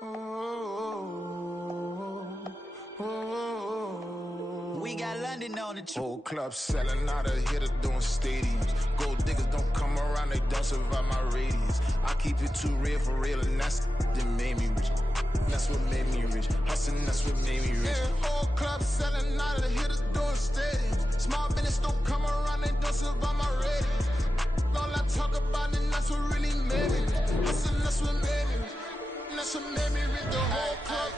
We got London on the trip. Whole club selling out of here to doing stadiums. Gold diggers don't come around, they don't survive my radius. I keep it too real for real, and that's that made me rich. That's what made me rich. Hustling, that's what made me rich. Yeah, whole club selling out of here to doing stadiums. Small business don't come around, they don't survive my radius. All I talk about, and that's what really made me rich. Hustling, that's what made me rich. That's what made me rich. The whole club.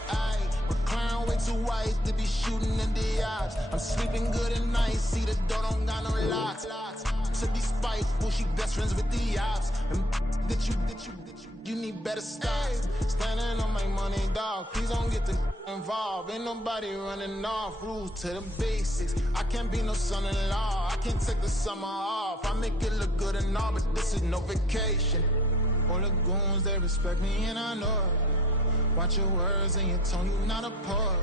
Clown way too white to be shooting in the eyes. I'm sleeping good at night, see the door don't got no locks. To be spiteful, she best friends with the ops. And you need better stop. Standing on my money, dog. Please don't get involved. Ain't nobody running off. Rules to the basics. I can't be no son-in-law. I can't take the summer off. I make it look good and all, but this is no vacation. All the goons, they respect me and I know it. Watch your words and your tone, you not a poet.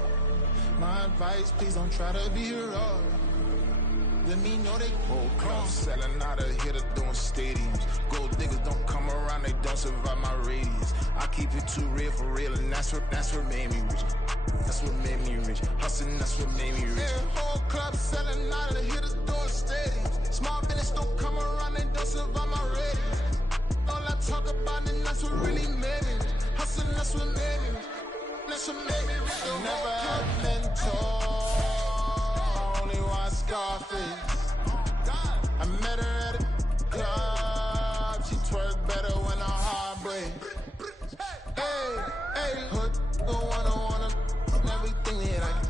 My advice, please don't try to be heroic. Let me know they whole club selling out of here to doing stadiums. Gold diggers don't come around, they don't survive my radius. I keep it too real for real, and that's what made me rich. That's what made me rich. Hustling, that's what made me rich. Yeah, whole club selling out of here to doing stadiums. Small business don't come around, they don't survive my radius. All I talk about, and that's what really made me rich. Hustling, that's what made me rich. That's what made me rich. Never had a mentor, only watch Scarface. I met her at a club, she twerk better when her heart breaks. Hey, hood, wanna everything that I can.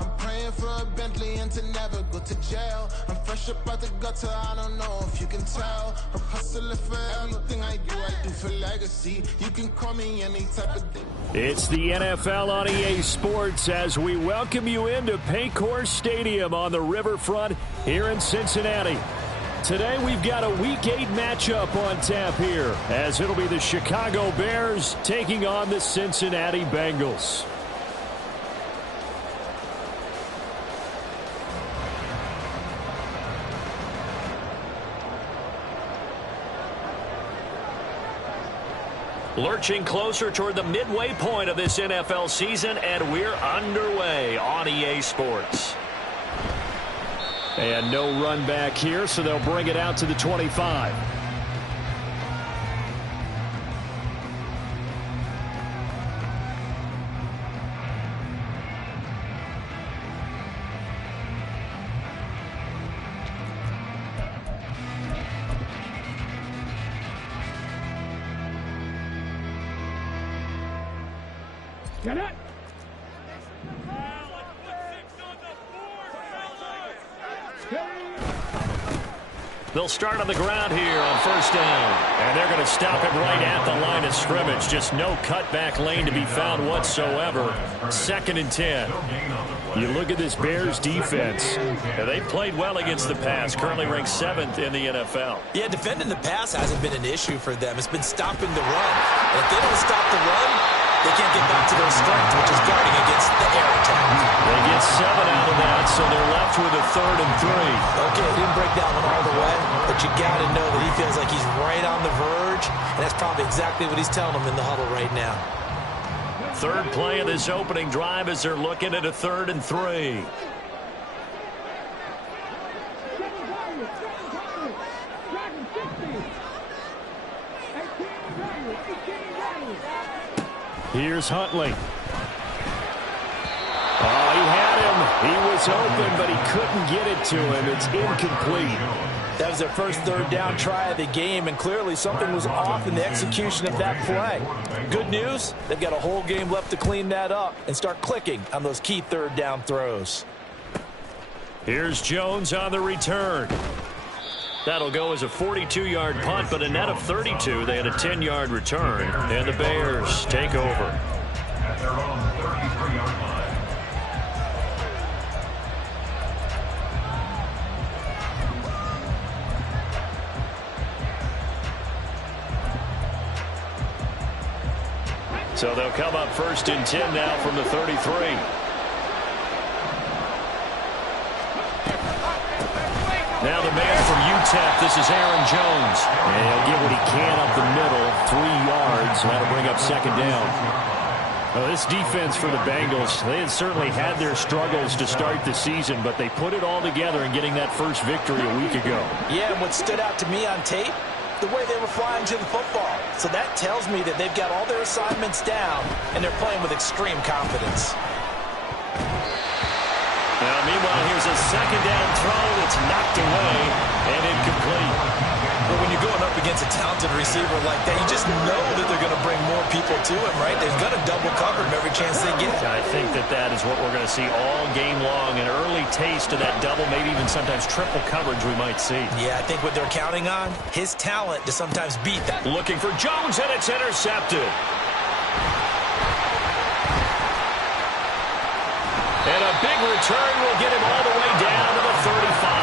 I'm praying for a Bentley and to never go to jail. I'm fresh up out the gutter, I don't know if you can tell. I'm hustling for everything I do for legacy. You can call me any type of thing. It's the NFL on EA Sports as we welcome you into Paycor Stadium on the riverfront here in Cincinnati. Today we've got a Week 8 matchup on tap here as it'll be the Chicago Bears taking on the Cincinnati Bengals. Lurching closer toward the midway point of this NFL season, and we're underway on EA Sports. And no run back here, so they'll bring it out to the 25. Get it! They'll start on the ground here on first down. And they're going to stop it right at the line of scrimmage. Just no cutback lane to be found whatsoever. 2nd and 10. You look at this Bears defense. They played well against the pass. Currently ranked 7th in the NFL. Yeah, defending the pass hasn't been an issue for them. It's been stopping the run. And if they don't stop the run, they can't get back to their strength, which is guarding against the air attack. They get 7 out of that, so they're left with a 3rd and 3. Okay, didn't break that one all the way, but you got to know that he feels like he's right on the verge, and that's probably exactly what he's telling them in the huddle right now. 3rd play of this opening drive as they're looking at a 3rd and 3. Here's Huntley. Oh, he had him. He was open, but he couldn't get it to him. It's incomplete. That was their first 3rd down try of the game, and clearly something was off in the execution of that play. Good news, they've got a whole game left to clean that up and start clicking on those key 3rd down throws. Here's Jones on the return. That'll go as a 42-yard punt, but a net of 32. They had a 10-yard return, and the Bears take over. At their own 33-yard line. So they'll come up 1st and 10 now from the 33. Now the man from UTEP, this is Aaron Jones. And he'll get what he can up the middle, 3 yards. That'll bring up 2nd down. Well, this defense for the Bengals, they had certainly had their struggles to start the season, but they put it all together in getting that first victory a week ago. Yeah, and what stood out to me on tape, the way they were flying to the football. So that tells me that they've got all their assignments down, and they're playing with extreme confidence. Now, meanwhile, here's a second down throw that's knocked away and incomplete. But when you're going up against a talented receiver like that, you just know that they're going to bring more people to him, right? They're going to double cover him every chance they get. I think that is what we're going to see all game long, an early taste of that double, maybe even sometimes triple coverage we might see. Yeah, I think what they're counting on, his talent to sometimes beat that. Looking for Jones, and it's intercepted. And a big return will get him all the way down to the 35.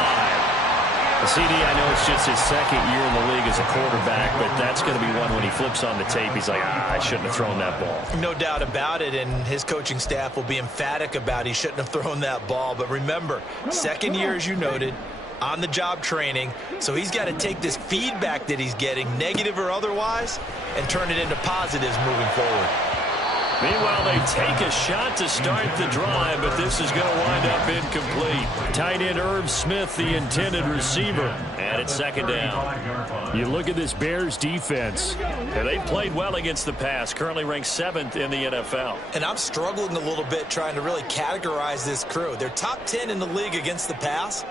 CD, I know it's just his second year in the league as a quarterback, but that's going to be one when he flips on the tape, he's like, I shouldn't have thrown that ball. No doubt about it, and his coaching staff will be emphatic about he shouldn't have thrown that ball. But remember, second year, as you noted, on-the-job training, so he's got to take this feedback that he's getting, negative or otherwise, and turn it into positives moving forward. Meanwhile, they take a shot to start the drive, but this is going to wind up incomplete. Tight end Irv Smith, the intended receiver, and it's second down. You look at this Bears defense, and they played well against the pass, currently ranked 7th in the NFL. And I'm struggling a little bit trying to really categorize this crew. They're top 10 in the league against the pass,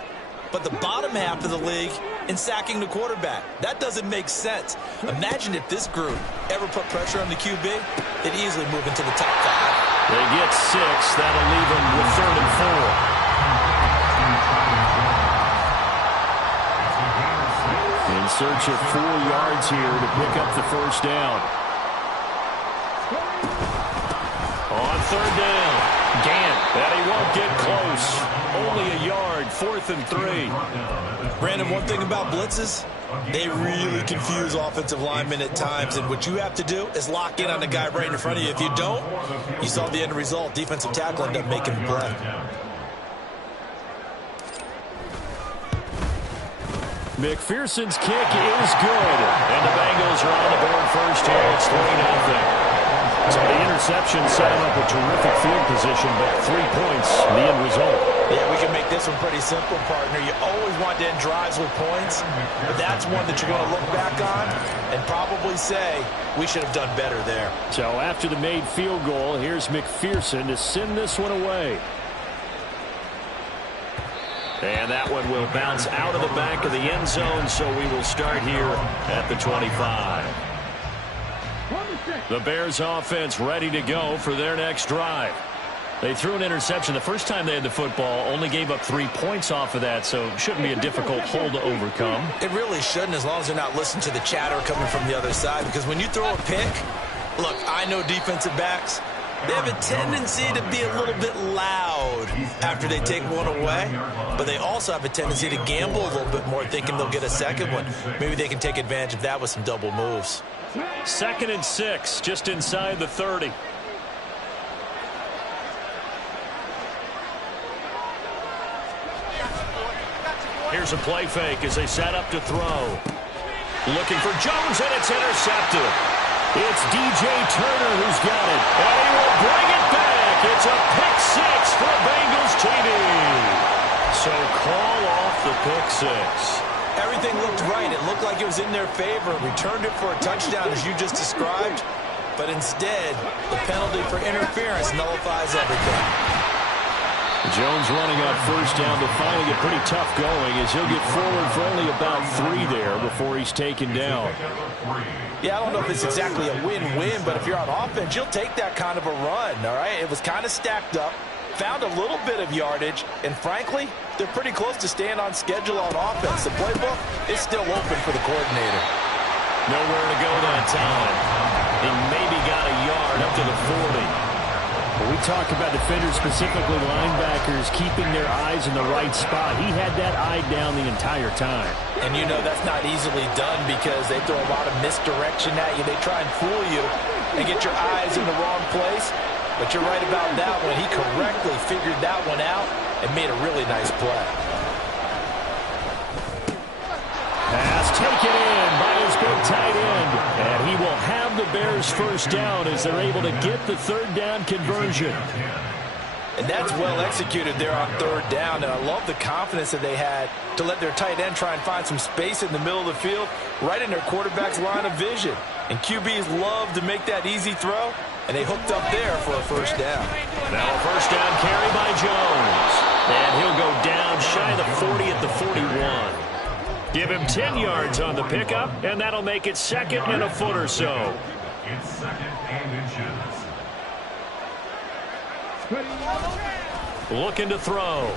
but the bottom half of the league in sacking the quarterback. That doesn't make sense. Imagine if this group ever put pressure on the QB, they'd easily move into the top 5. They get 6. That'll leave them with 3rd and 4. In search of 4 yards here to pick up the first down. On 3rd down, Gant, and he won't get close. Only a yard, 4th and 3. Brandon, one thing about blitzes, they really confuse offensive linemen at times, and what you have to do is lock in on the guy right in front of you. If you don't, you saw the end result. Defensive tackle ended up making the play. McPherson's kick is good, and the Bengals are on the board first here. It's 3-0. So the interception set him up a terrific field position, but 3 points, the end result. Yeah, we can make this one pretty simple, partner. You always want to end drives with points, but that's one that you're going to look back on and probably say, we should have done better there. So after the made field goal, here's McPherson to send this one away. And that one will bounce out of the back of the end zone, so we will start here at the 25. The Bears offense ready to go for their next drive. They threw an interception the first time they had the football, only gave up 3 points off of that, so it shouldn't be a difficult hole to overcome. It really shouldn't, as long as they're not listening to the chatter coming from the other side, because when you throw a pick, look, I know defensive backs, they have a tendency to be a little bit loud after they take one away, but they also have a tendency to gamble a little bit more, thinking they'll get a second one. Maybe they can take advantage of that with some double moves. 2nd and 6, just inside the 30. Here's a play fake as they set up to throw. Looking for Jones, and it's intercepted. It's DJ Turner who's got it, and he will bring it back. It's a pick 6 for Bengals TD. So call off the pick 6. Everything looked right. It looked like it was in their favor. Returned it for a touchdown, as you just described. But instead, the penalty for interference nullifies everything. Jones running on first down, but finding it pretty tough going as he'll get forward for only about 3 there before he's taken down. Yeah, I don't know if it's exactly a win-win, but if you're on offense, you'll take that kind of a run, all right? It was kind of stacked up, found a little bit of yardage, and frankly, they're pretty close to staying on schedule on offense. The playbook is still open for the coordinator. Nowhere to go that time. He maybe got a yard up to the 40. When we talk about defenders, specifically linebackers, keeping their eyes in the right spot, he had that eye down the entire time. And you know that's not easily done because they throw a lot of misdirection at you. They try and fool you and get your eyes in the wrong place. But you're right about that one. He correctly figured that one out and made a really nice play. Pass taken in by his big tight end. And he will have the Bears first down as they're able to get the third down conversion. And that's well executed there on third down. And I love the confidence that they had to let their tight end try and find some space in the middle of the field, right in their quarterback's line of vision. And QBs love to make that easy throw, and they hooked up there for a first down. Now a first down carry by Jones. And he'll go down shy of the 40 at the 41. Give him 10 yards on the pickup, and that'll make it second and a foot or so. It's second and inches. Looking to throw.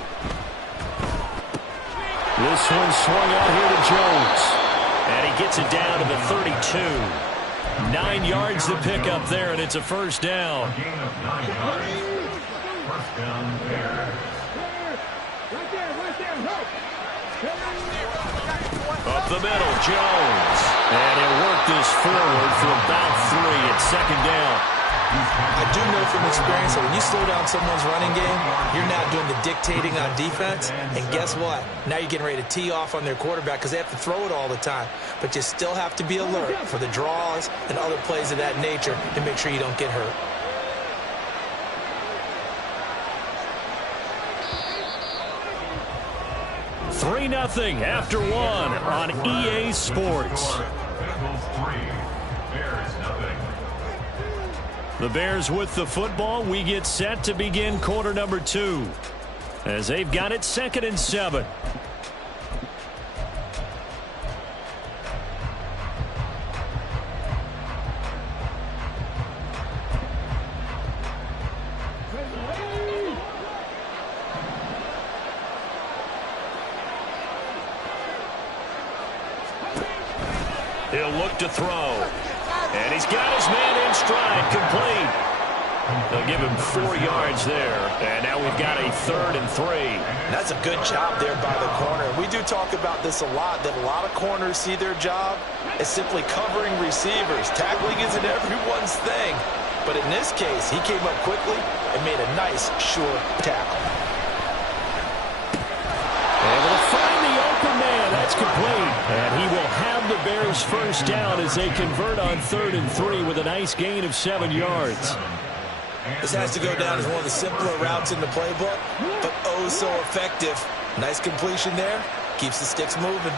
This one swung out here to Jones. And he gets it down to the 32. 9 yards to pick up there, and it's a first down. A gain of 9 yards. First down Bears. Up the middle, Jones. And he'll work this forward for about 3 at second down. I do know from experience that when you slow down someone's running game, you're now doing the dictating on defense. And guess what? Now you're getting ready to tee off on their quarterback because they have to throw it all the time. But you still have to be alert for the draws and other plays of that nature to make sure you don't get hurt. Three 3-0 after one on EA Sports. Bengals 3, Bears 0. The Bears with the football. We get set to begin quarter number 2 as they've got it 2nd and 7. He'll look to throw. And he's got his man in stride, complete. They'll give him 4 yards there. And now we've got a 3rd and 3. That's a good job there by the corner. We do talk about this a lot, that a lot of corners see their job as simply covering receivers. Tackling isn't everyone's thing. But in this case, he came up quickly and made a nice, sure tackle. Able to find the open man. That's complete. And he will have the Bears first down as they convert on 3rd and 3 with a nice gain of 7 yards. This has to go down as one of the simpler routes in the playbook, but oh so effective. Nice completion there. Keeps the sticks moving.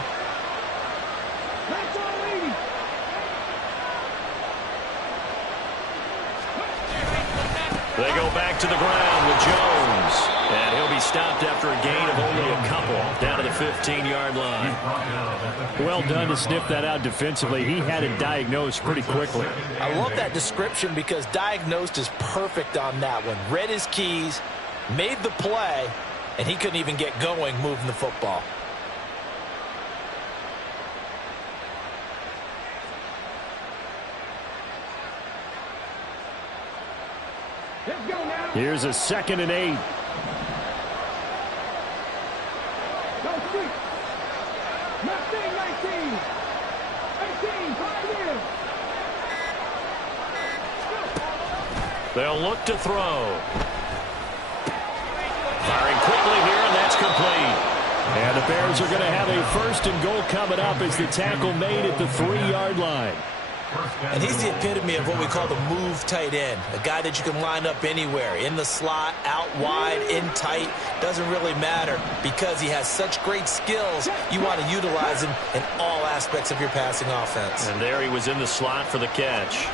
They go back to the ground with Jones. And he'll be stopped after a gain of only a couple down to the 15-yard line. Well done to sniff that out defensively. He had it diagnosed pretty quickly. I love that description because diagnosed is perfect on that one. Read his keys, made the play, and he couldn't even get going moving the football. Here's a 2nd and 8. They'll look to throw. Firing quickly here, and that's complete. And the Bears are going to have a 1st and goal coming up as the tackle made at the 3-yard line. And he's the epitome of what we call the move tight end. A guy that you can line up anywhere. In the slot, out wide, in tight. Doesn't really matter because he has such great skills. You want to utilize him in all aspects of your passing offense. And there he was in the slot for the catch.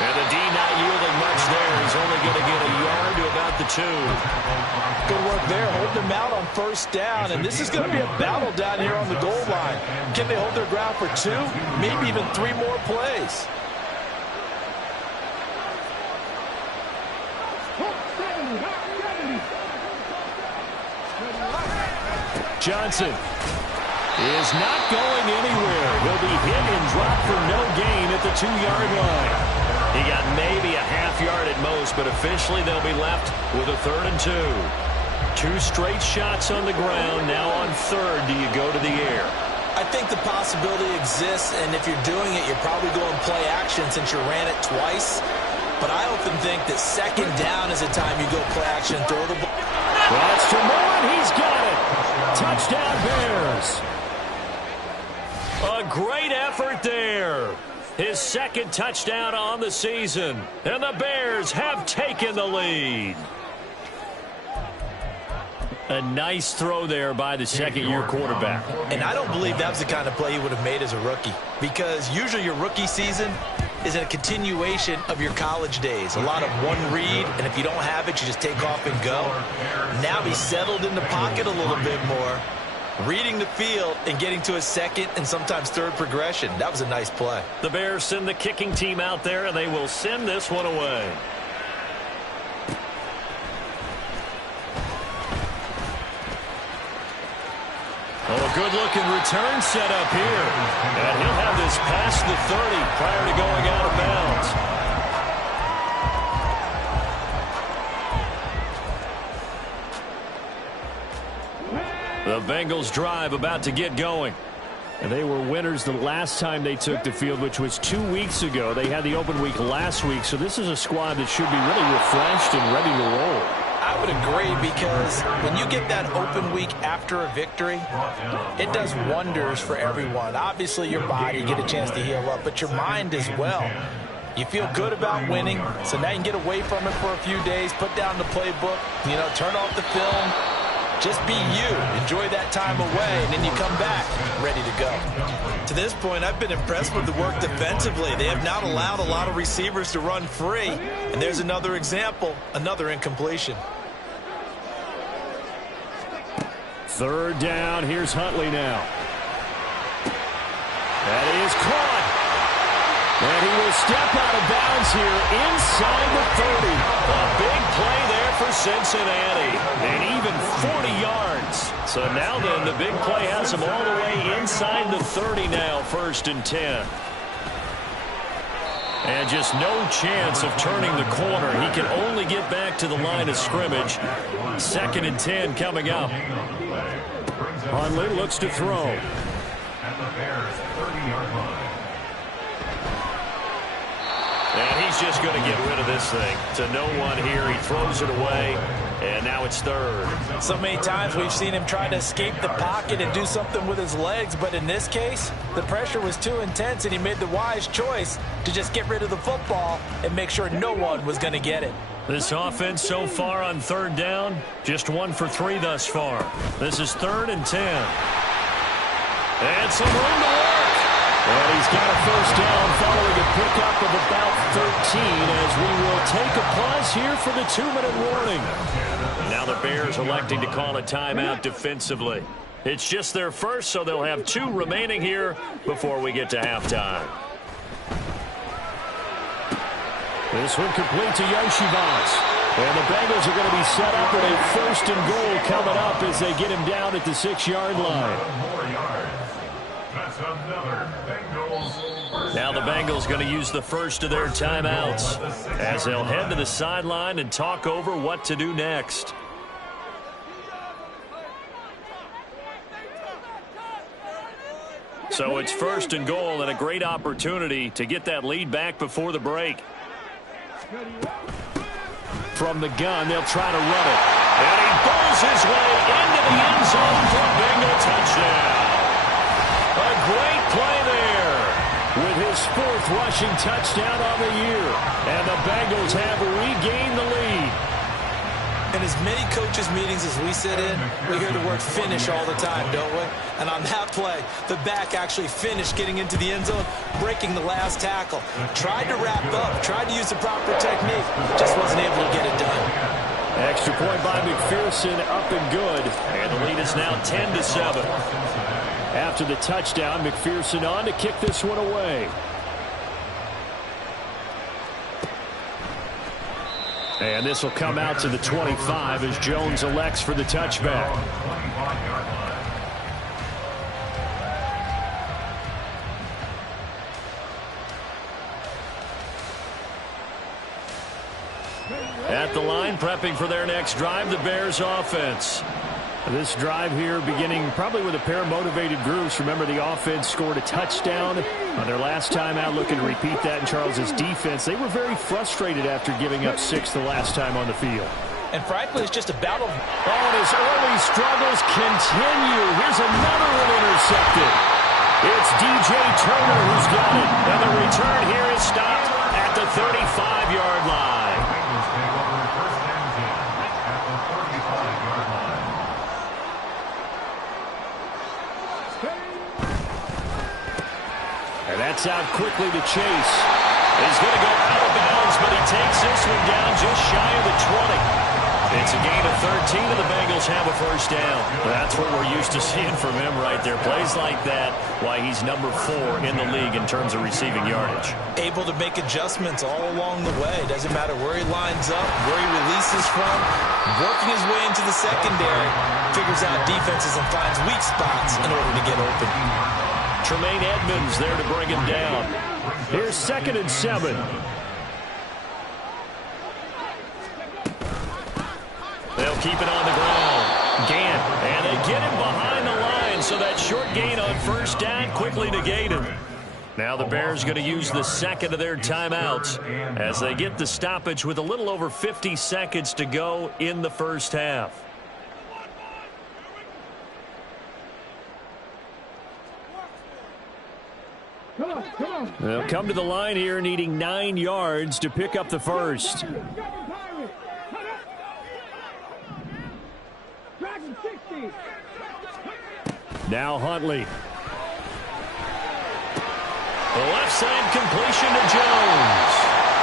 And the D not yielding much there. He's only going to get a yard to about the 2. Good work there, holding them out on 1st down. And this is going to be a battle down here on the goal line. Can they hold their ground for 2, maybe even 3 more plays? Johnson is not going anywhere. He'll be hit and dropped for no gain at the 2-yard line. He got maybe a half yard at most, but officially they'll be left with a 3rd and 2. 2 straight shots on the ground. Now on 3rd, do you go to the air? I think the possibility exists, and if you're doing it, you're probably going play action since you ran it twice. But I often think that 2nd down is the time you go play action, throw the ball. That's to Moore, and he's got it. Touchdown, Bears. A great effort there. His second touchdown on the season. And the Bears have taken the lead. A nice throw there by the second-year quarterback. And I don't believe that was the kind of play he would have made as a rookie, because usually your rookie season is a continuation of your college days. A lot of one read, and if you don't have it, you just take off and go. Now he's settled in the pocket a little bit more, reading the field and getting to a second and sometimes third progression. That was a nice play. The Bears send the kicking team out there, and they will send this one away. Oh, a good-looking return set up here. And he'll have this past the 30 prior to going out of bounds. The Bengals drive about to get going. And they were winners the last time they took the field, which was 2 weeks ago. They had the open week last week, so this is a squad that should be really refreshed and ready to roll. I would agree, because when you get that open week after a victory, it does wonders for everyone. Obviously, your body, you get a chance to heal up, but your mind as well. You feel good about winning, so now you can get away from it for a few days, put down the playbook, turn off the film. Just be you. Enjoy that time away, and then you come back ready to go. To this point, I've been impressed with the work defensively. They have not allowed a lot of receivers to run free. And there's another example, another incompletion. Third down. Here's Huntley now. That is caught. And he will step out of bounds here inside the 30. A big play there for Cincinnati. And even 40 yards. So now then, the big play has him all the way inside the 30 now, 1st and 10. And just no chance of turning the corner. He can only get back to the line of scrimmage. 2nd and 10 coming up. Huntley looks to throw. At the Bears' 30-yard line. And he's just going to get rid of this thing. To no one here. He throws it away. And now it's 3rd. So many times we've seen him try to escape the pocket and do something with his legs, but in this case, the pressure was too intense, and he made the wise choice to just get rid of the football and make sure no one was going to get it. This offense so far on 3rd down, just 1 for 3 thus far. This is 3rd and 10. And some room to work. And he's got a 1st down following a pickup of about 13 as we will take a pause here for the 2-minute warning. Now the Bears electing to call a timeout defensively. It's just their first, so they'll have 2 remaining here before we get to halftime. This one complete to Yoshivas. And the Bengals are going to be set up with a 1st and goal coming up as they get him down at the 6-yard line. That's another Bengals. Now the Bengals going to use the first of their timeouts as they'll head to the sideline and talk over what to do next. So it's 1st and goal and a great opportunity to get that lead back before the break. From the gun, they'll try to run it. And he pulls his way into the end zone for a Bengal touchdown. A great play there with his 4th rushing touchdown on the year. And the Bengals have regained the lead. In as many coaches' meetings as we sit in, we hear the word finish all the time, don't we? And on that play, the back actually finished getting into the end zone, breaking the last tackle. Tried to wrap up, tried to use the proper technique, just wasn't able to get it done. Extra point by McPherson, up and good. And the lead is now 10-7. After the touchdown, McPherson on to kick this one away. And this will come out to the 25 as Jones elects for the touchback. At the line, prepping for their next drive, the Bears offense. This drive here beginning probably with a pair of motivated groups. Remember, the offense scored a touchdown on their last time out, looking to repeat that in Charles's defense. They were very frustrated after giving up 6 the last time on the field. And frankly, it's just a battle. Oh, and his early struggles continue. Here's another one intercepted. It's deep C.J. Turner who's got it. And the return here is stopped at the 35-yard line. And that's out quickly to Chase. He's going to go out of bounds, but he takes this one down just shy of the 20. It's a gain of 13, and the Bengals have a first down. That's what we're used to seeing from him right there. Plays like that, why he's number 4 in the league in terms of receiving yardage. Able to make adjustments all along the way. Doesn't matter where he lines up, where he releases from. Working his way into the secondary. Figures out defenses and finds weak spots in order to get open. Tremaine Edmonds there to bring him down. Here's 2nd and 7. They'll keep it on the ground. Gant, and they get him behind the line, so that short gain on first down quickly negated. Now the Bears going to use the second of their timeouts as they get the stoppage with a little over 50 seconds to go in the first half. They'll come to the line here needing 9 yards to pick up the first. Now Huntley. The left side completion to Jones.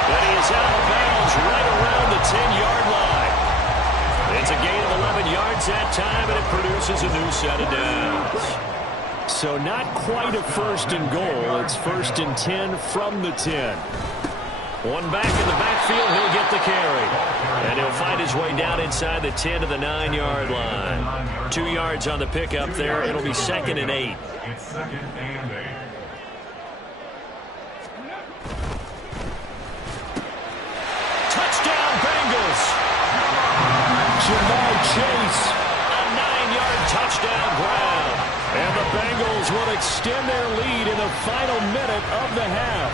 But he is out of bounds right around the 10-yard line. It's a gain of 11 yards that time, and it produces a new set of downs. So not quite a first and goal. It's 1st and 10 from the 10. One back in the backfield, he'll get the carry. And he'll find his way down inside the 10 to the 9-yard line. 2 yards on the pickup there. It'll be 2nd and 8. It's 2nd and 8. Touchdown, Bengals. Jamar Chase. A 9-yard touchdown grab. And the Bengals will extend their lead in the final minute of the half.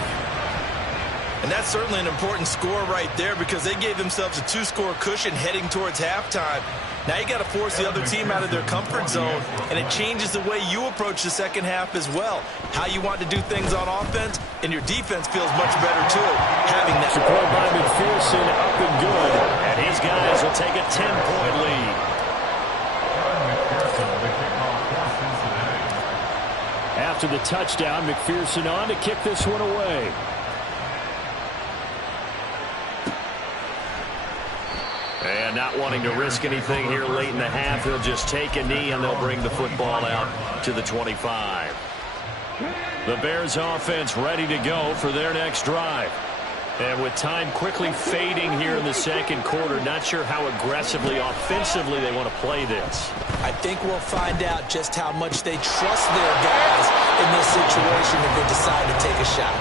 And that's certainly an important score right there because they gave themselves a 2-score cushion heading towards halftime. Now you got to force the other team out of their comfort zone, and it changes the way you approach the second half as well. How you want to do things on offense, and your defense feels much better too, having that. Support by McPherson up and good, and his guys will take a 10-point lead. After the touchdown, McPherson on to kick this one away. And not wanting to risk anything here late in the half, he'll just take a knee and they'll bring the football out to the 25. The Bears offense ready to go for their next drive. And with time quickly fading here in the second quarter, not sure how aggressively, offensively they want to play this. I think we'll find out just how much they trust their guys in this situation if they decide to take a shot.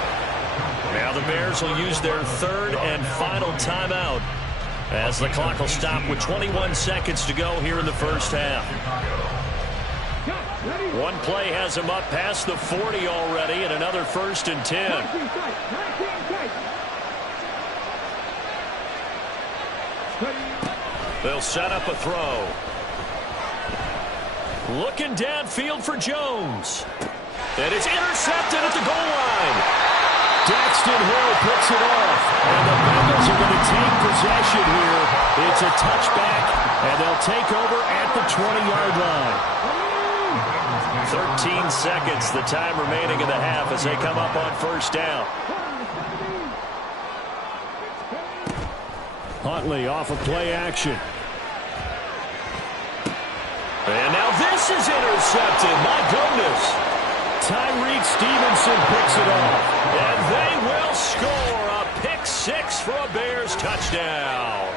Now the Bears will use their 3rd and final timeout as the clock will stop with 21 seconds to go here in the first half. One play has them up past the 40 already, and another 1st and 10. They'll set up a throw. Looking downfield for Jones. And it's intercepted at the goal line. Daxton Hill picks it off, and the Bengals are going to take possession here. It's a touchback, and they'll take over at the 20-yard line. 13 seconds, the time remaining in the half as they come up on first down. Huntley off of play action. And now this is intercepted. My goodness. Tyreek Stevenson picks it off. And they will score a pick 6 for a Bears touchdown.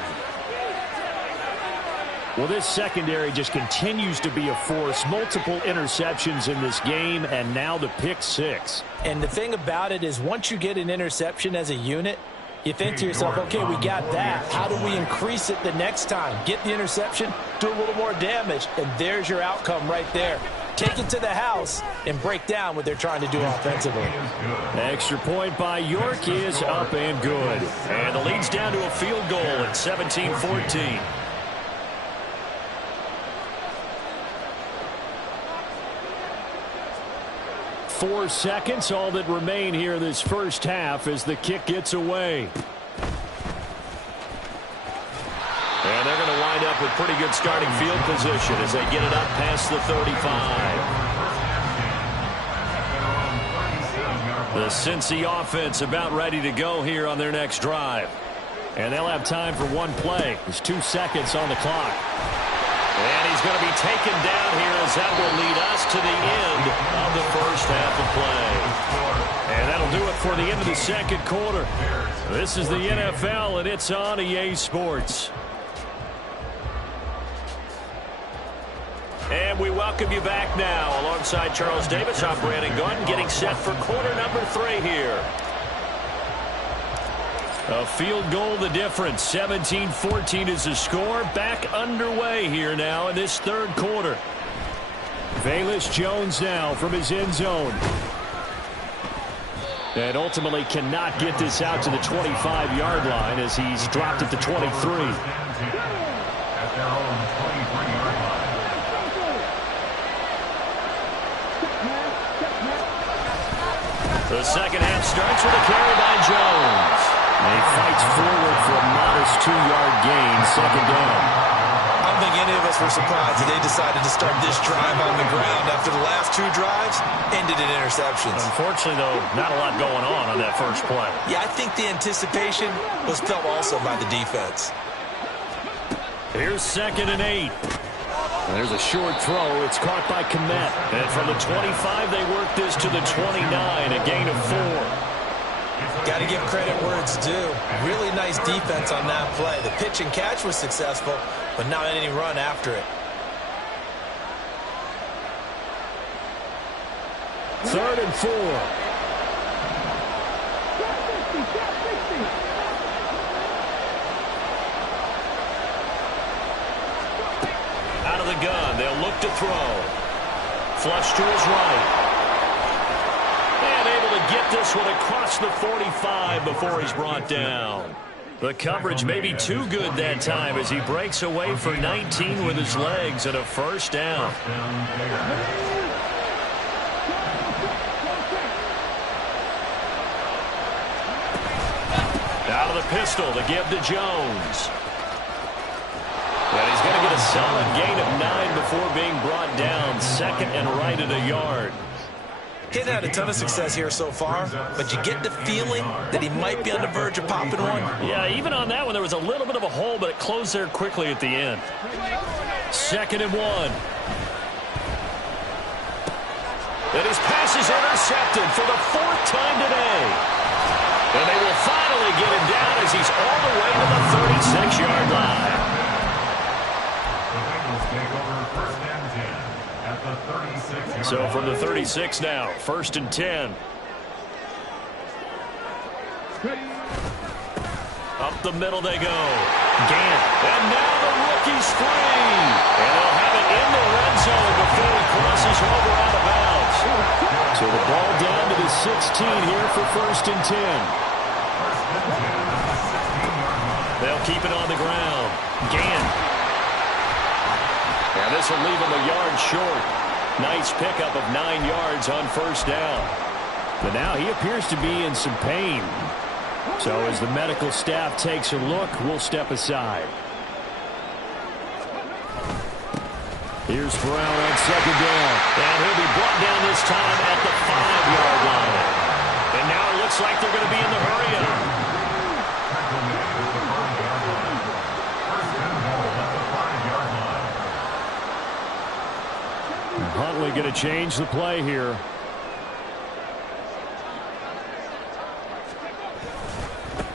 Well, this secondary just continues to be a force. Multiple interceptions in this game, and now the pick 6. And the thing about it is once you get an interception as a unit, you think to yourself, okay, we got that. How do we increase it the next time? Get the interception, do a little more damage, and there's your outcome right there. Take it to the house and break down what they're trying to do offensively. Extra point by York is up and good. And the lead's down to a field goal at 17-14. 4 seconds, all that remain here this first half as the kick gets away. And they're going to wind up with pretty good starting field position as they get it up past the 35. The Cincy offense about ready to go here on their next drive. And they'll have time for one play. There's 2 seconds on the clock. And he's going to be taken down here as that will lead us to the end of the first half of play. And that'll do it for the end of the second quarter. This is the NFL, and it's on EA Sports. And we welcome you back now. Alongside Charles Davis, I'm Brandon Gordon, getting set for quarter number 3 here. A field goal the difference. 17-14 is the score. Back underway here now in this third quarter. Velus Jones now from his end zone. And ultimately cannot get this out to the 25-yard line as he's dropped at the 23. The second half starts with a carry by Jones. And he fights forward for a modest 2-yard gain, second down. I don't think any of us were surprised that they decided to start this drive on the ground after the last 2 drives ended in interceptions. Unfortunately, though, not a lot going on that first play. Yeah, I think the anticipation was felt also by the defense. Here's 2nd and 8. And there's a short throw. It's caught by Kmet. And from the 25, they work this to the 29, a gain of 4. Got to give credit where it's due. Really nice defense on that play. The pitch and catch was successful, but not any run after it. 3rd and 4. Out of the gun, they'll look to throw. Flush to his right. And able to get this one across the 45 before he's brought down. The coverage may be too good that time as he breaks away for 19 with his legs and a first down. Out of the pistol to give to Jones. And he's going to get a solid gain of 9 before being brought down. 2nd and right at a yard. He hasn't had a ton of success here so far, but you get the feeling that he might be on the verge of popping one. Yeah, even on that one, there was a little bit of a hole, but it closed there quickly at the end. 2nd and 1. And his pass is intercepted for the 4th time today. And they will finally get him down as he's all the way to the 36-yard line. So from the 36 now, 1st and 10. Up the middle they go. Gant. And now the rookie's free. And they'll have it in the red zone before he crosses over out of bounds. So the ball down to the 16 here for 1st and 10. They'll keep it on the ground. Gant. And this will leave him a yard short. Nice pickup of 9 yards on 1st down. But now he appears to be in some pain. So as the medical staff takes a look, we'll step aside. Here's Brown on 2nd down. And he'll be brought down this time at the 5-yard line. And now it looks like they're going to be in the hurry-up. Huntley going to change the play here.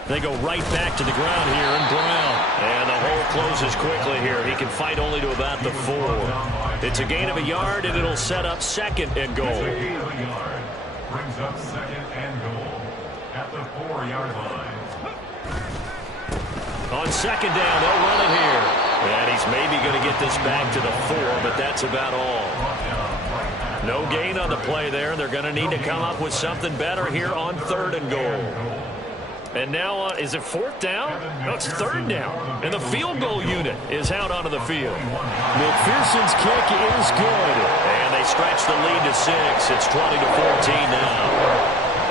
They go right back to the ground here, and Brown. And the hole closes quickly here. He can fight only to about the 4. It's a gain of a yard, and it'll set up 2nd and goal. Brings up 2nd and goal at the 4-yard line. On 2nd down, they'll run it here. And he's maybe going to get this back to the 4, but that's about all. No gain on the play there. They're going to need to come up with something better here on 3rd and goal. And now, is it 4th down? No, it's 3rd down. And the field goal unit is out onto the field. McPherson's kick is good. And they stretch the lead to 6. It's 20-14 now.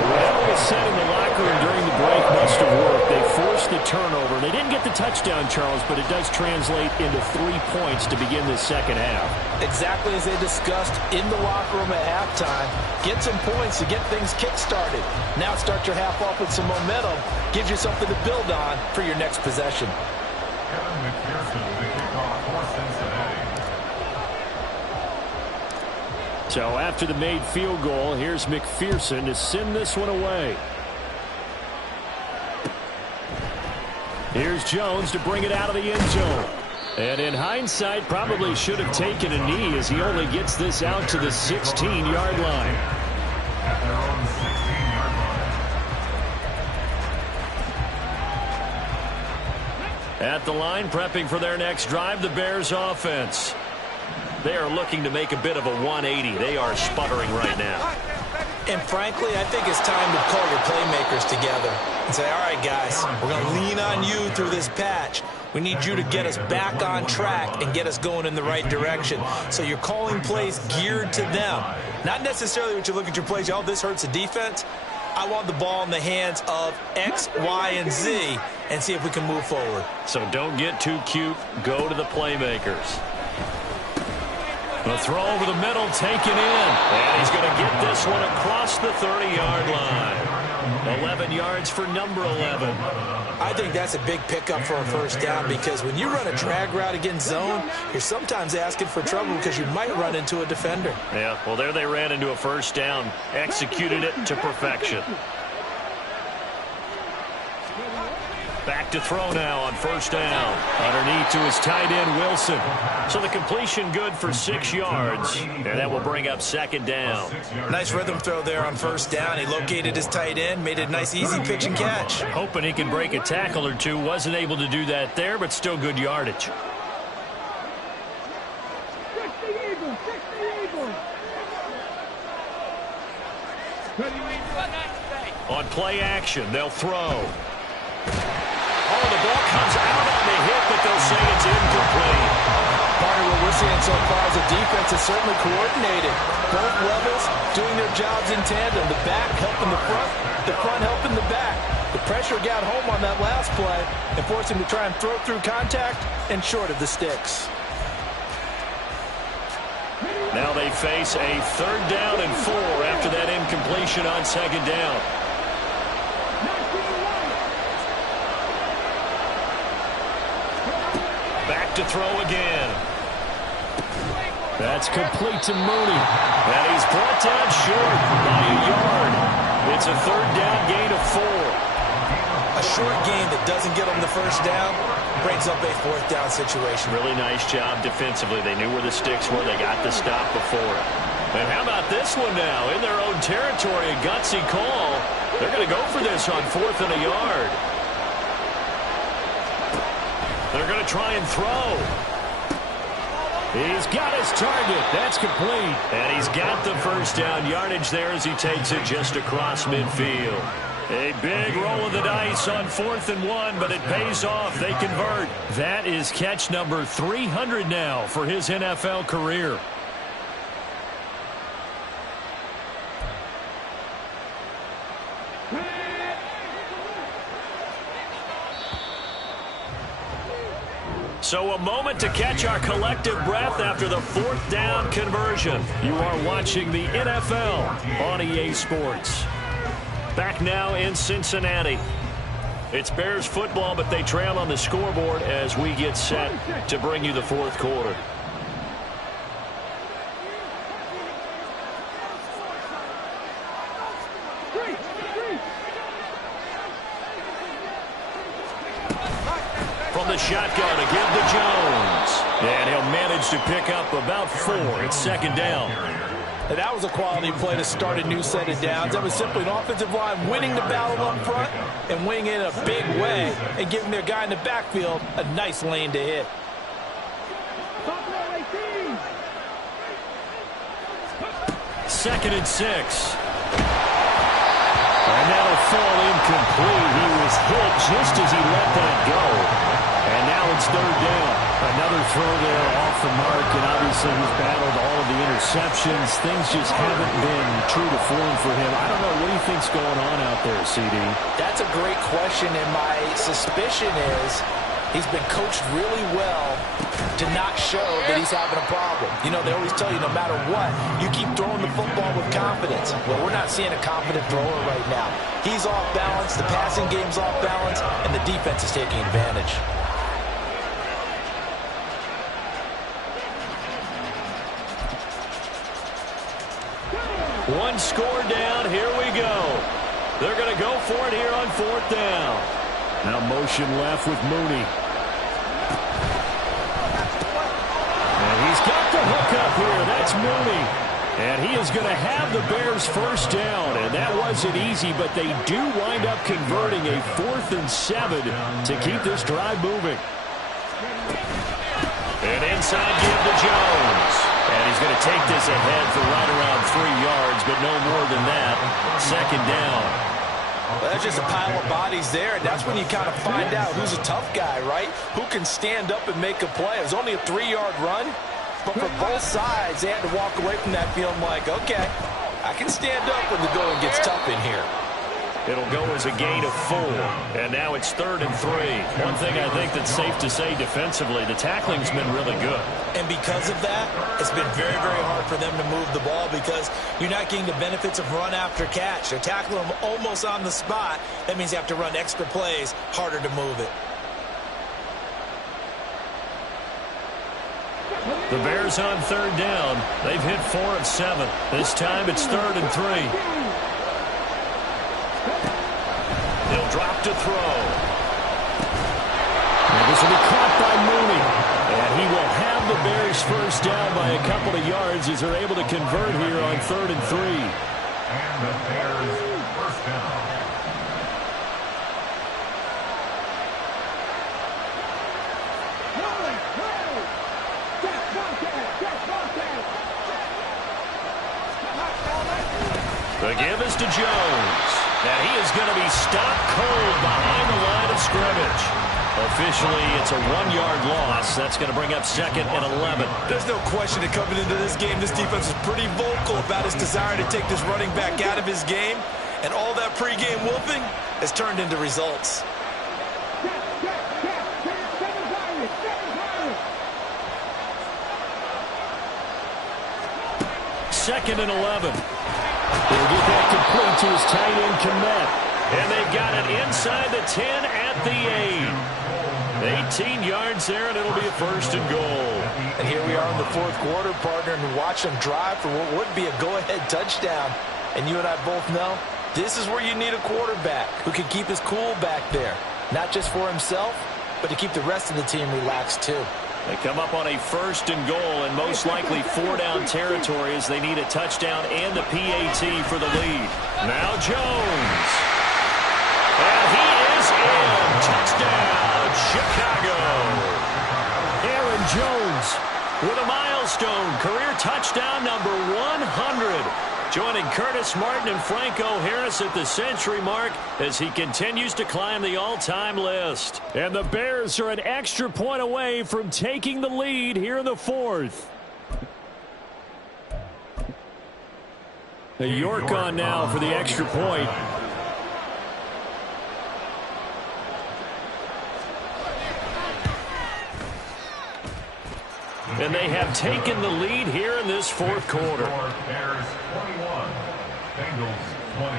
Whatever was said in the locker room during the break must have worked. They forced the turnover. They didn't get the touchdown, Charles, but it does translate into 3 points to begin the second half. Exactly as they discussed in the locker room at halftime. Get some points to get things kick-started. Now start your half off with some momentum. Gives you something to build on for your next possession. Kevin McPherson with the kickoff for Cincinnati. So after the made field goal, here's McPherson to send this one away. Here's Jones to bring it out of the end zone. And in hindsight, probably should have taken a knee as he only gets this out to the 16-yard line. At their own 16-yard line. At the line, prepping for their next drive, the Bears offense. They are looking to make a bit of a 180. They are sputtering right now. And frankly, I think it's time to call your playmakers together and say, all right, guys, we're going to lean on you through this patch. We need you to get us back on track and get us going in the right direction. So you're calling plays geared to them. Not necessarily when you look at your plays, oh, this hurts the defense. I want the ball in the hands of X, Y, and Z and see if we can move forward. So don't get too cute. Go to the playmakers. The throw over the middle taken in. And he's going to get this one across the 30-yard line. 11 yards for number 11. I think that's a big pickup for a first down because when you run a drag route against zone, you're sometimes asking for trouble because you might run into a defender. Yeah, well, there they ran into a first down. Executed it to perfection. Back to throw now on first down. Underneath to his tight end, Wilson. So the completion good for 6 yards. And that will bring up second down. Nice rhythm throw there on first down. He located his tight end, made it a nice easy pitch and catch. Hoping he can break a tackle or two. Wasn't able to do that there, but still good yardage. On play action, they'll throw. Oh, the ball comes out on the hit, but they'll say it's incomplete. Part of what we're seeing so far is the defense is certainly coordinated. Both levels doing their jobs in tandem. The back helping the front helping the back. The pressure got home on that last play and forced him to try and throw through contact and short of the sticks. Now they face a 3rd down and 4 after that incompletion on second down. Back to throw again. That's complete to Mooney. And he's brought down short by a yard. It's a 3rd down gain of 4. A short gain that doesn't get them the first down brings up a 4th down situation. Really nice job defensively. They knew where the sticks were. They got the stop before it. And how about this one now? In their own territory, a gutsy call. They're going to go for this on 4th and a yard. They're going to try and throw. He's got his target. That's complete. And he's got the first down yardage there as he takes it just across midfield. A big roll of the dice on 4th and 1, but it pays off. They convert. That is catch number 300 now for his NFL career. So a moment to catch our collective breath after the 4th down conversion. You are watching the NFL on EA Sports. Back now in Cincinnati. It's Bears football, but they trail on the scoreboard as we get set to bring you the 4th quarter. From the shotgun again to Jones. And he'll manage to pick up about 4. It's second down. And that was a quality play to start a new set of downs. That was simply an offensive line winning the battle up front and winning it in a big way and giving their guy in the backfield a nice lane to hit. Second and 6. And that'll fall incomplete. He was hit just as he let that go. And now it's third down. Another throw there off the mark, and obviously he's battled all of the interceptions. Things just haven't been true to form for him. I don't know. What do you think's going on out there, CD? That's a great question, and my suspicion is he's been coached really well to not show that he's having a problem. You know, they always tell you no matter what, you keep throwing the football with confidence. Well, we're not seeing a confident thrower right now. He's off balance, the passing game's off balance, and the defense is taking advantage. One score down, here we go. They're going to go for it here on fourth down. Now motion left with Mooney. And he's got the hook up here. That's Mooney. And he is going to have the Bears first down. And that wasn't easy, but they do wind up converting a 4th and 7 to keep this drive moving. And inside give to Jones. And he's going to take this ahead for right around 3 yards, but no more than that. Second down. Well, that's just a pile of bodies there, and that's when you kind of find out who's a tough guy, right? Who can stand up and make a play. It was only a 3-yard run, but for both sides, they had to walk away from that feeling like, okay, I can stand up when the going gets tough in here. It'll go as a gain of 4, and now it's 3rd and 3. One thing I think that's safe to say defensively, the tackling's been really good. And because of that, it's been very, very hard for them to move the ball because you're not getting the benefits of run after catch. They're tackling them almost on the spot. That means you have to run extra plays, harder to move it. The Bears on 3rd down. They've hit 4 of 7. This time it's 3rd and 3. He'll drop to throw. And this will be caught by Mooney. And he will have the Bears first down by a couple of yards as they're able to convert here on 3rd and 3. And the Bears first down. The give is to Jones. And he is going to be stopped cold behind the line of scrimmage. Officially, it's a 1-yard loss. That's going to bring up 2nd and 11. There's no question that coming into this game, this defense is pretty vocal about his desire to take this running back out of his game. And all that pregame whooping has turned into results. Second and 11. He'll get that complete to his tight end, Kmet. And they've got it inside the 10 at the 8. 18 yards there, and it'll be a 1st and goal. And here we are in the 4th quarter, partner, and watch them drive for what would be a go-ahead touchdown. And you and I both know this is where you need a quarterback who can keep his cool back there. Not just for himself, but to keep the rest of the team relaxed too. They come up on a 1st and goal and most likely 4-down territory as they need a touchdown and the PAT for the lead. Now Jones. And he is in. Touchdown, Chicago. Aaron Jones with a milestone career touchdown number 100. Joining Curtis Martin and Franco Harris at the century mark as he continues to climb the all-time list. And the Bears are an extra point away from taking the lead here in the 4th. York on now for the extra point. And they have taken the lead here in this 4th quarter. Bears 21, Bengals 20.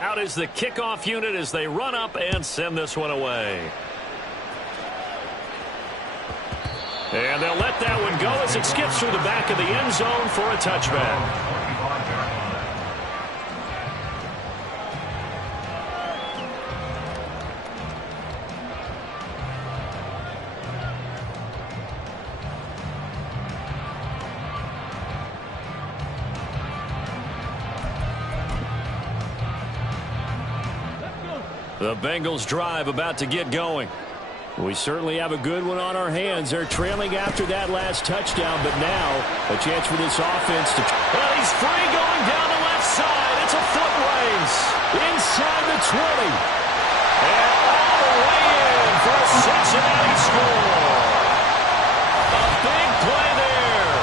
Out is the kickoff unit as they run up and send this one away. And they'll let that one go as it skips through the back of the end zone for a touchback. The Bengals drive about to get going. We certainly have a good one on our hands. They're trailing after that last touchdown, but now a chance for this offense to... Well, he's free going down the left side. It's a foot race inside the 20. And all the way in for a Cincinnati score. A big play there.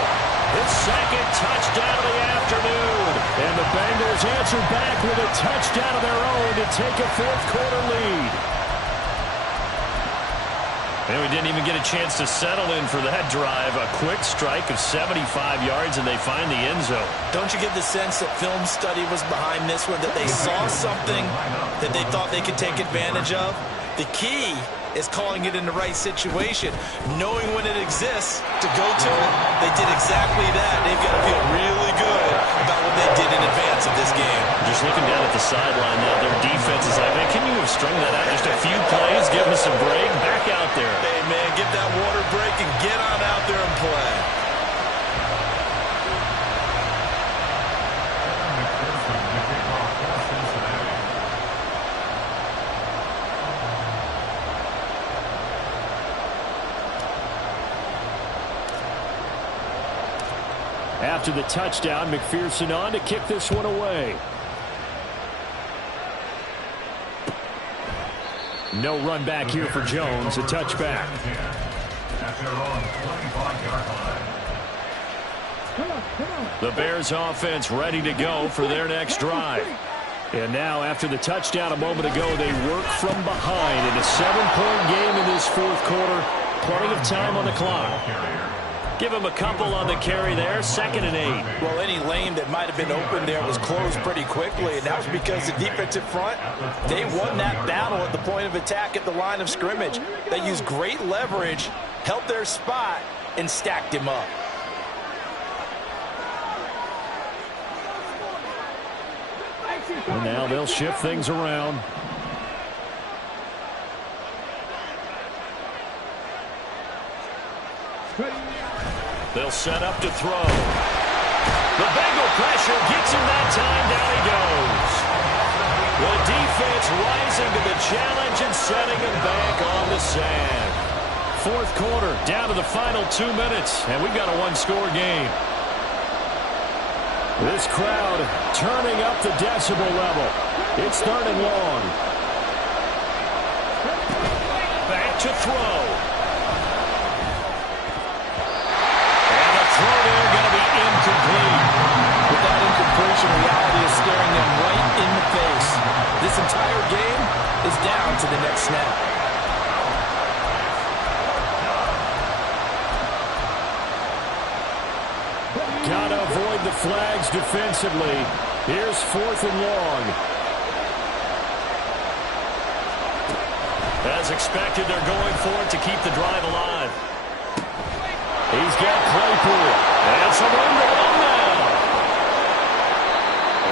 His second touchdown of the afternoon. And the Bengals answer back with a touchdown of their own to take a fourth-quarter lead. And we didn't even get a chance to settle in for that drive. A quick strike of 75 yards, and they find the end zone. Don't you get the sense that film study was behind this one, that they saw something that they thought they could take advantage of? The key is calling it in the right situation, knowing when it exists to go to it. They did exactly that. They've got to feel really good about what they did in advance of this game. Just looking down at the sideline now, their defense is like, man, can you have strung that out just a few plays, give us a break, back out there. Hey, man, get that water break and get on out there and play. After the touchdown, McPherson on to kick this one away. No run back here for Jones. A touchback. The Bears offense ready to go for their next drive. And now after the touchdown a moment ago, they work from behind in a 7-point game in this fourth quarter. Plenty of time on the clock. Give him a couple on the carry there, 2nd and 8. Well, any lane that might have been open there was closed pretty quickly, and that was because the defensive front, they won that battle at the point of attack at the line of scrimmage. They used great leverage, held their spot, and stacked him up. And now they'll shift things around. They'll set up to throw. The Bengal pressure gets him that time. Down he goes. The defense rising to the challenge and setting him back on the sand. Fourth quarter, down to the final 2 minutes, and we've got a one-score game. This crowd turning up the decibel level. It's 3rd and long. Back to throw. Throw there going to be incomplete. With that incompletion, reality is staring them right in the face. This entire game is down to the next snap. Got to avoid the flags defensively. Here's 4th and long. As expected, they're going for it to keep the drive alive. He's got Claypool. And some room to run now.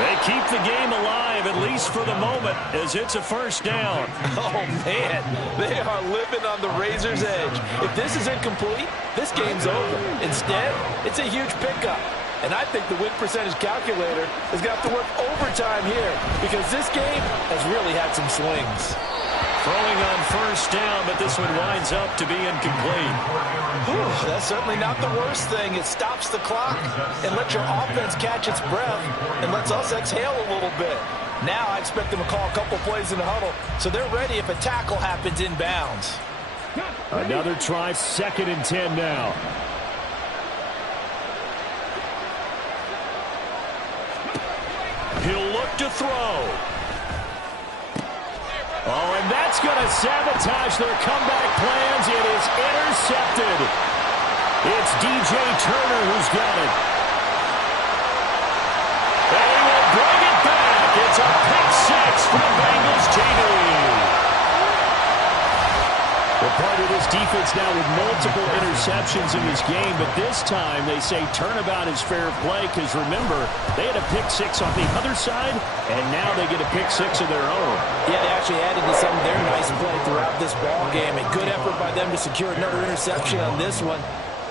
They keep the game alive, at least for the moment, as it's a first down. Oh, man, they are living on the razor's edge. If this is incomplete, this game's over. Instead, it's a huge pickup. And I think the win percentage calculator is going to have to work overtime here because this game has really had some swings. Throwing on first down, but this one winds up to be incomplete. Whew, that's certainly not the worst thing. It stops the clock and lets your offense catch its breath and lets us exhale a little bit. Now I expect them to call a couple plays in the huddle, so they're ready if a tackle happens inbounds. Another try, 2nd and 10 now. He'll look to throw. Oh, and that's going to sabotage their comeback plans. It is intercepted. It's DJ Turner who's got it. And he will bring it back. It's a pick 6 for the Bengals TV. Well, part of this defense now with multiple interceptions in this game, but this time they say turnabout is fair play because, remember, they had a pick 6 on the other side, and now they get a pick 6 of their own. Yeah, they actually added to some of their nice play throughout this ball game. A good effort by them to secure another interception on this one.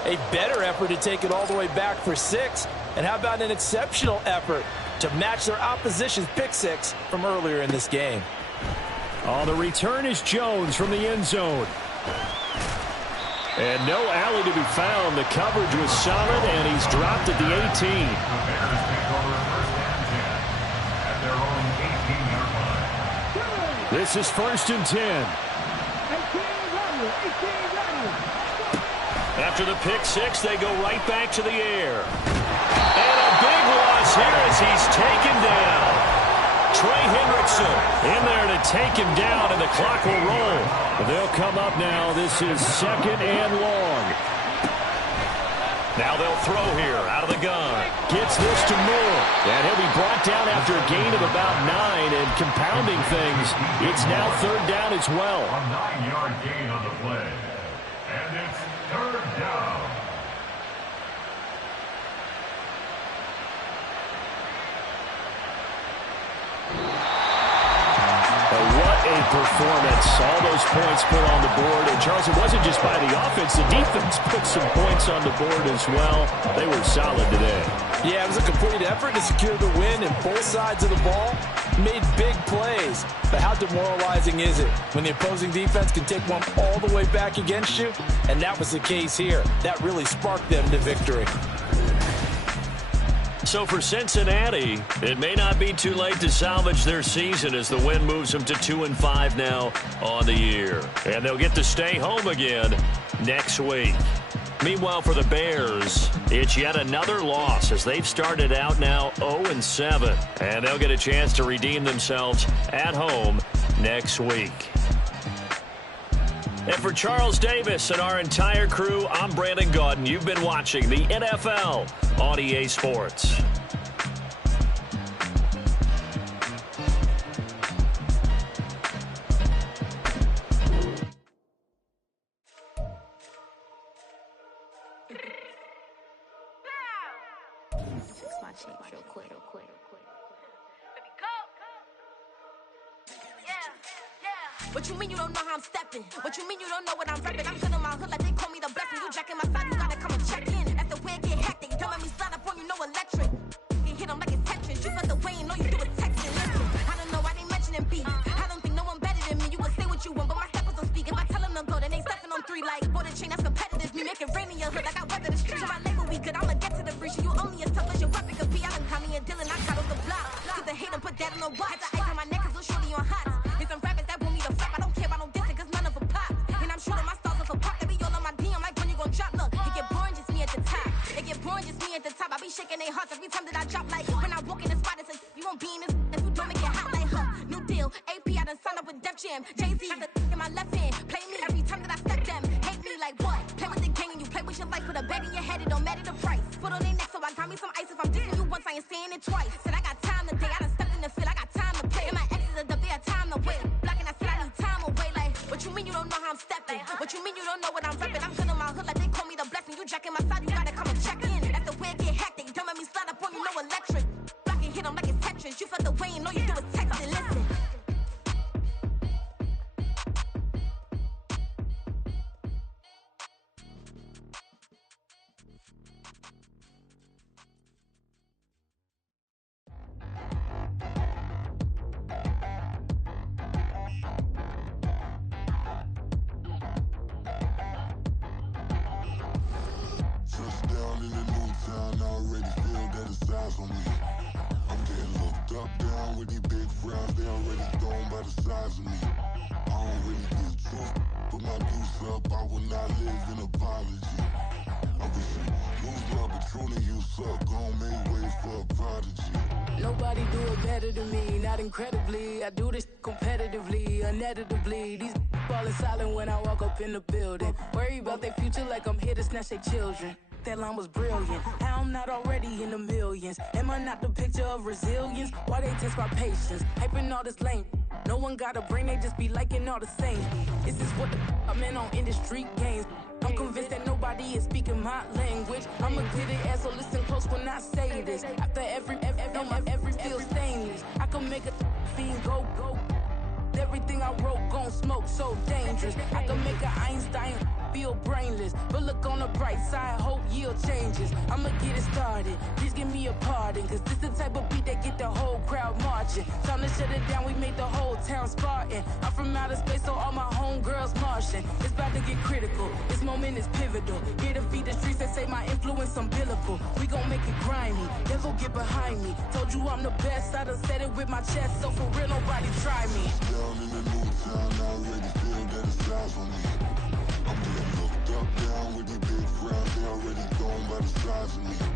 A better effort to take it all the way back for 6. And how about an exceptional effort to match their opposition's pick 6 from earlier in this game? Oh, the return is Jones from the end zone. And no alley to be found. The coverage was solid, and he's dropped at the 18. The Bears take over first and 10 at their own 18-yard line. This is 1st and 10. After the pick six, they go right back to the air. And a big loss here as he's taken down. Trey Hendrickson in there to take him down, and the clock will roll. They'll come up now. This is 2nd and long. Now they'll throw here out of the gun. Gets this to Moore. And he'll be brought down after a gain of about 9. And compounding things, it's now 3rd down as well. A 9-yard gain on the play. And it's 3rd down. What a performance. All those points put on the board. And, Charles, it wasn't just by the offense. The defense put some points on the board as well. They were solid today. Yeah, it was a complete effort to secure the win, and both sides of the ball made big plays. But how demoralizing is it when the opposing defense can take one all the way back against you? And that was the case here. That really sparked them to victory. So for Cincinnati, it may not be too late to salvage their season as the win moves them to 2-5 now on the year. And they'll get to stay home again next week. Meanwhile, for the Bears, it's yet another loss as they've started out now 0-7. And they'll get a chance to redeem themselves at home next week. And for Charles Davis and our entire crew, I'm Brandon Gaudin. You've been watching the NFL on EA Sports. Fix my change real quick. What you mean you don't know how I'm stepping? What you mean you don't know what I'm repping? I'm good in my hood like they call me the blessing. You jacking my side, you gotta come and check in. As the way get hectic, don't let me slide up on you, no electric. You hit them like it's Tetris. You felt the way and all you do is texting. Listen, I don't know why they mentioning beef. I don't think no one better than me. You can say what you want, but my steppers don't speak. If I tell them to go, then they stepping on 3 like border chain. That's competitive. Me make it rain in your hood like I weather the street. So my label we good, I'ma get to the breach. You only as tough as your weapon could be. I done call me a Dylan, I got off the block. Cause the hate and put that on the watch. Had the ice on my neck cause little shorty on hot. There's some rappers that want me to flap. I don't care about no dissing cause none of them pop. And I'm shooting my stars off a pop. They be all on my DM like when you gon' drop. Look, it get boring just me at the top. It get boring just me at the top. I be shaking their hearts every time that I drop. Like when I walk in the spot, it's a you won't be in this. If you don't make it hot like new deal. AP, I done signed up with Def Jam. Jay-Z got the in my left hand. Play me every time that I step them. Hate me like what? Play with the gang and you play with your life. Put a bag in your head, it don't matter the price. Put on their neck, so I got me some ice. If I'm dissing you once, I ain't saying it twice. Said I got time today. I done stepped in the field. I got time to play. And my exes are up there, time to wait. Blocking, I said I need time away. Like, what you mean you don't know how I'm stepping? What you mean you don't know what I'm repping? I'm good in my hood like they call me the blessing. You jacking my side, you gotta come and check in. That's the way it get hectic. Don't let me slide up on you, no electric. Blocking, hit them like it's Tetris. You felt the way and all you do is text and listen. Touchdown in the new town, I already feel that it's eyes on me. I'm getting looked up, down with these big frowns, they already thrown by the size of me. I don't really get drunk, put my deuce up, I will not live in apology. I wish you lose my Patron and you suck, gon' make way for a prodigy. Nobody do it better than me, not incredibly. I do this competitively, uneditably. These falling silent when I walk up in the building. Worry about their future like I'm here to snatch their children. That line was brilliant. How I'm not already in the millions. Am I not the picture of resilience? Why they test my patience? Hyping all this lame. No one got a brain, they just be liking all the same. This is what the I'm in on industry games. I'm convinced that nobody is speaking my language. I'ma get it ass, so listen close when I say this. After every feel stainless. I can make a fiend go. Everything I wrote gon' smoke, so dangerous. I can make an Einstein feel brainless. But look on the bright side, hope yield changes. I'ma get it started, please give me a pardon. Cause this the type of beat that get the whole crowd marching. marching. Time to shut it down, we made the whole town Spartan. I'm from outer space, so all my homegirls Martian. It's about to get critical, this moment is pivotal. Here to feed the streets and say my influence umbilical. We gon' make it grimy, never get behind me. Told you I'm the best, I done said it with my chest. So for real, nobody try me. Down in the new town, I already feel that it's time for me. I'm getting looked up, down with these big crowds, they already gone by the size of me.